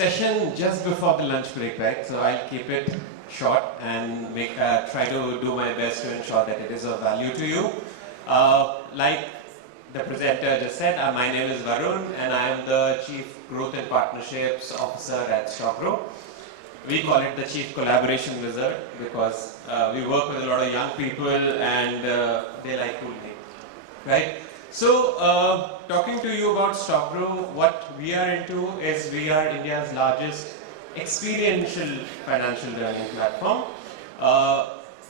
session just before the lunch break, right? So I'll keep it short and try to do my best to ensure that it is of value to you. Like the presenter just said, my name is Varun and I am the Chief Growth and Partnerships Officer at StockGro. We call it the Chief Collaboration Wizard because we work with a lot of young people and they like cool names, right? So, talking to you about StockGro, what we are into is we are India's largest experiential financial learning platform.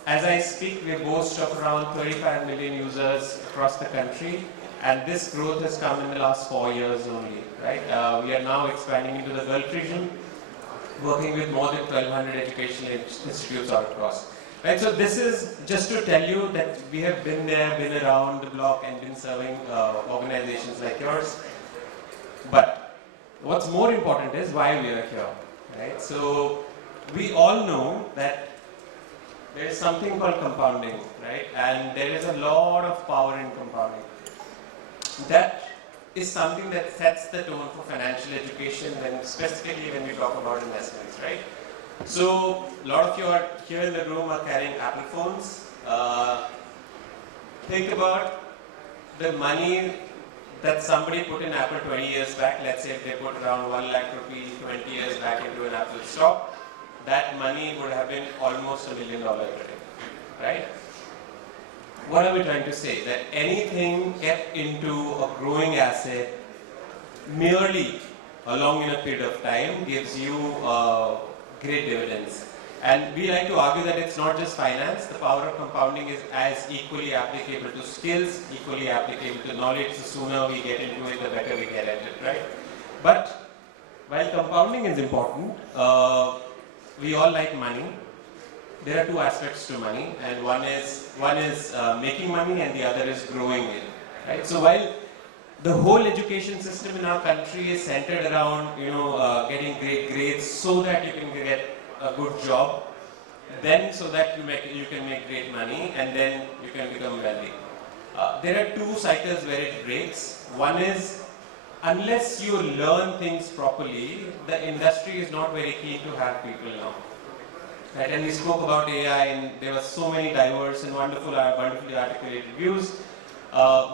As I speak, we boast of around 35 million users across the country, and this growth has come in the last 4 years only, right? We are now expanding into the Gulf region, working with more than 1,200 educational institutes all across. Right, so this is just to tell you that we have been there, been around the block and been serving organizations like yours. But what's more important is why we are here, right? So we all know that there is something called compounding, right? And there is a lot of power in compounding. That is something that sets the tone for financial education, and specifically when we talk about investments, right? So, a lot of you are here in the room are carrying Apple phones. Think about the money that somebody put in Apple 20 years back. Let's say if they put around 1 lakh rupee 20 years back into an Apple stock, that money would have been almost $1 million today, right? What are we trying to say? That anything kept into a growing asset merely along in a period of time gives you great dividends. And we like to argue that it's not just finance. The power of compounding is as equally applicable to skills, equally applicable to knowledge. The sooner we get into it, the better we get at it, right? But while compounding is important, we all like money. There are two aspects to money, and one is making money, and the other is growing it, right? So while the whole education system in our country is centered around, getting great grades so that you can get a good job, then so that you can make great money, and then you can become wealthy. There are two cycles where it breaks. One is, unless you learn things properly, the industry is not very keen to have people now. Right? And we spoke about AI, and there were so many diverse and wonderfully articulated views.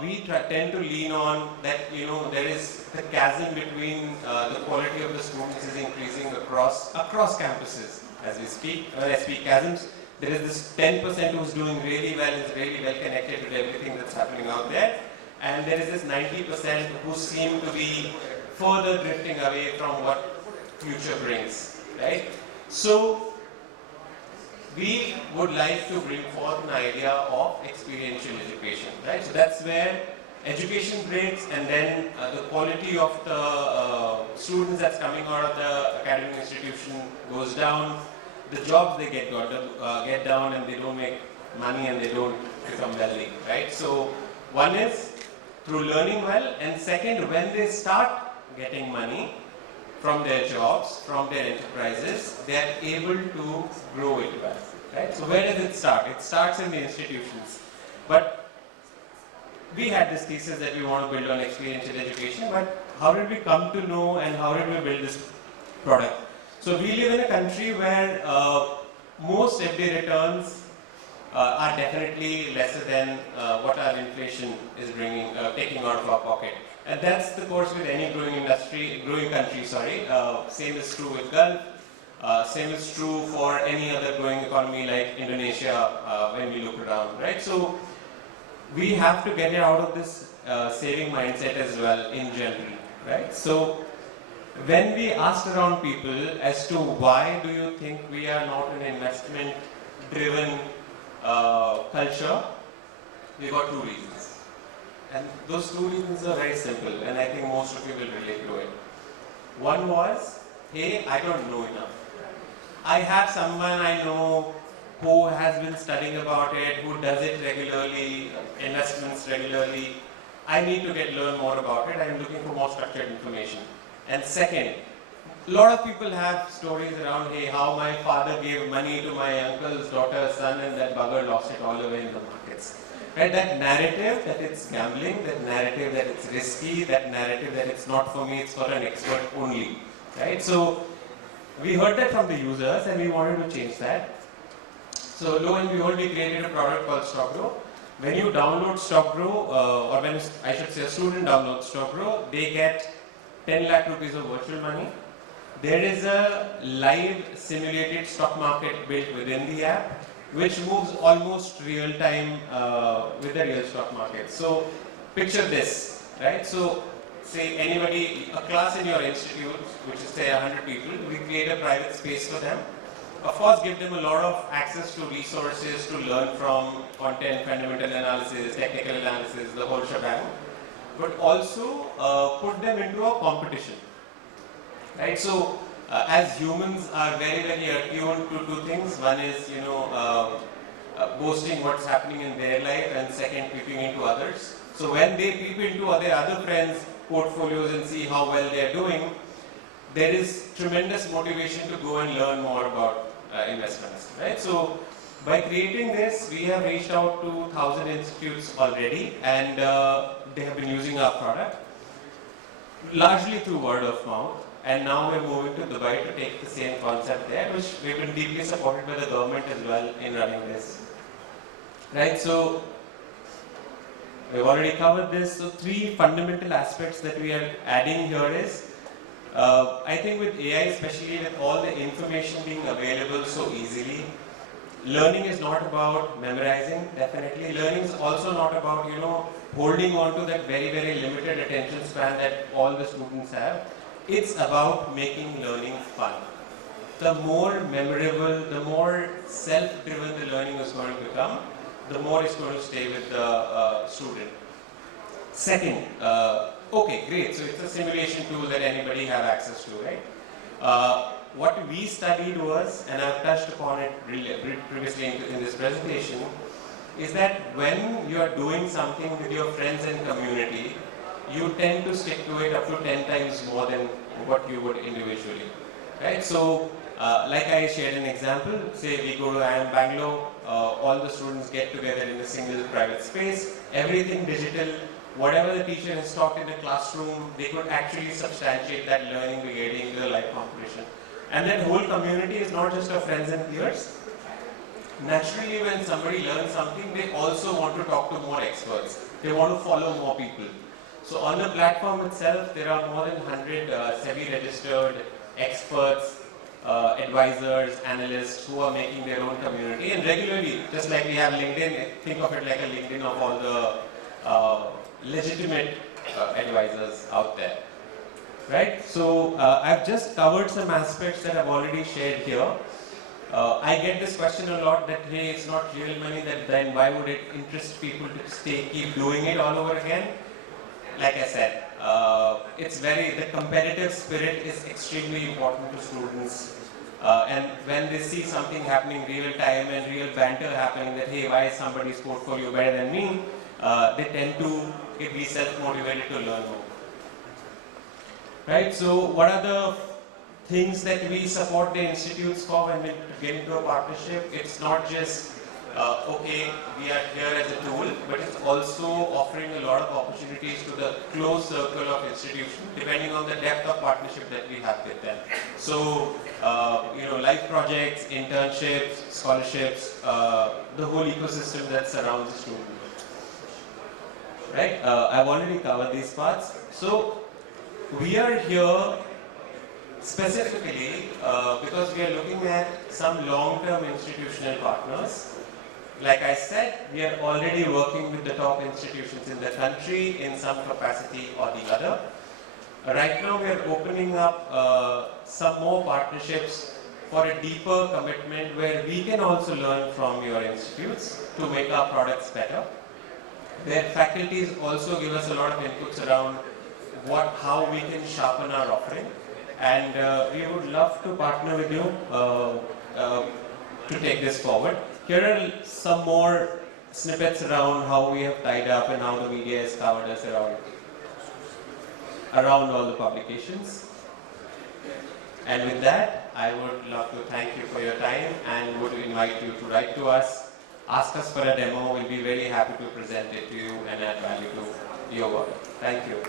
We tend to lean on that, there is the chasm between the quality of the students is increasing across campuses as we speak. When I speak chasms, there is this 10% who's doing really well, is really well connected with everything that's happening out there. And there is this 90% who seem to be further drifting away from what future brings, right? So, we would like to bring forth an idea of experiential education, right? So that's where education breaks, and then the quality of the students that's coming out of the academic institution goes down. The jobs they get down, and they don't make money and they don't become wealthy, right? So one is through learning well, and second, when they start getting money from their jobs, from their enterprises, they are able to grow it well, right? So where does it start? It starts in the institutions. But we had this thesis that we want to build on experiential education, but how did we come to know and how did we build this product? So we live in a country where most FD returns are definitely lesser than what our inflation is taking out of our pocket. And that's the course with any growing country. Same is true with Gulf. Same is true for any other growing economy like Indonesia when we look around, right? So we have to get out of this saving mindset as well in general, right? So when we asked around people as to why do you think we are not an investment-driven culture, we got two reasons. And those two reasons are very simple, and I think most of you will relate to it. One was, hey, I don't know enough. I have someone I know who has been studying about it, who does it regularly, investments regularly. I need to learn more about it. I am looking for more structured information. And second, a lot of people have stories around, hey, how my father gave money to my uncle's daughter's son and that bugger lost it all away in the markets. Right? That narrative that it's gambling, that narrative that it's risky, that narrative that it's not for me, it's for an expert only. right? So we heard that from the users and we wanted to change that. So lo and behold, we created a product called StockGro. When you download StockGro, or when I should say a student downloads StockGro, they get 10 lakh rupees of virtual money. There is a live simulated stock market built within the app, which moves almost real time with the real stock market. So picture this, right? So say anybody, a class in your institute, which is say 100 people, we create a private space for them. Of course, give them a lot of access to resources to learn from, content, fundamental analysis, technical analysis, the whole shebang. But also put them into a competition, right? So as humans are very, very attuned to two things. One is, boasting what's happening in their life, and second, peeping into others. So when they peep into other friends' portfolios and see how well they are doing, there is tremendous motivation to go and learn more about investments, right? So by creating this, we have reached out to 1,000 institutes already, and they have been using our product, largely through word of mouth. And now we're moving to Dubai to take the same concept there, which we've been deeply supported by the government as well in running this. Right, so we've already covered this. So 3 fundamental aspects that we are adding here is, I think with AI, especially with all the information being available so easily, learning is not about memorizing, definitely. Learning is also not about, holding on to that very, very limited attention span that all the students have. It's about making learning fun. The more memorable, the more self-driven the learning is going to become, the more it's going to stay with the student. Second, okay, great. So it's a simulation tool that anybody have access to, right? What we studied was, and I've touched upon it previously in this presentation, is that when you are doing something with your friends and community, you tend to stick to it up to 10 times more than what you would individually, right? So, like I shared an example, say we go to IIM Bangalore, all the students get together in a single private space, everything digital, whatever the teacher has taught in the classroom, they could actually substantiate that learning by getting into the live competition. And that whole community is not just of friends and peers. Naturally, when somebody learns something, they also want to talk to more experts. They want to follow more people. So on the platform itself, there are more than 100 SEBI-registered experts, advisors, analysts who are making their own community. And regularly, just like we have LinkedIn, think of it like a LinkedIn of all the legitimate advisors out there. Right? So I've just covered some aspects that I've already shared here. I get this question a lot that, hey, it's not real money, then why would it interest people to keep doing it all over again? Like I said, the competitive spirit is extremely important to students. And when they see something happening real time and real banter happening that, hey, why is somebody's portfolio better than me? They tend to be self-motivated to learn more. Right, so what are the things that we support the institutes for when we get into a partnership? It's not just, okay, we are here as a tool, but it's also offering a lot of opportunities to the close circle of institutions, depending on the depth of partnership that we have with them. So, life projects, internships, scholarships, the whole ecosystem that surrounds the student. Right, I've already covered these parts. So, we are here specifically because we are looking at some long-term institutional partners. Like I said, we are already working with the top institutions in the country in some capacity or the other. Right now, we are opening up some more partnerships for a deeper commitment where we can also learn from your institutes to make our products better. Their faculties also give us a lot of inputs around how we can sharpen our offering, and we would love to partner with you to take this forward. Here are some more snippets around how we have tied up and how the media has covered us around all the publications. And with that, I would love to thank you for your time and would invite you to write to us, ask us for a demo. We'll be very happy to present it to you and add value to your work. Thank you.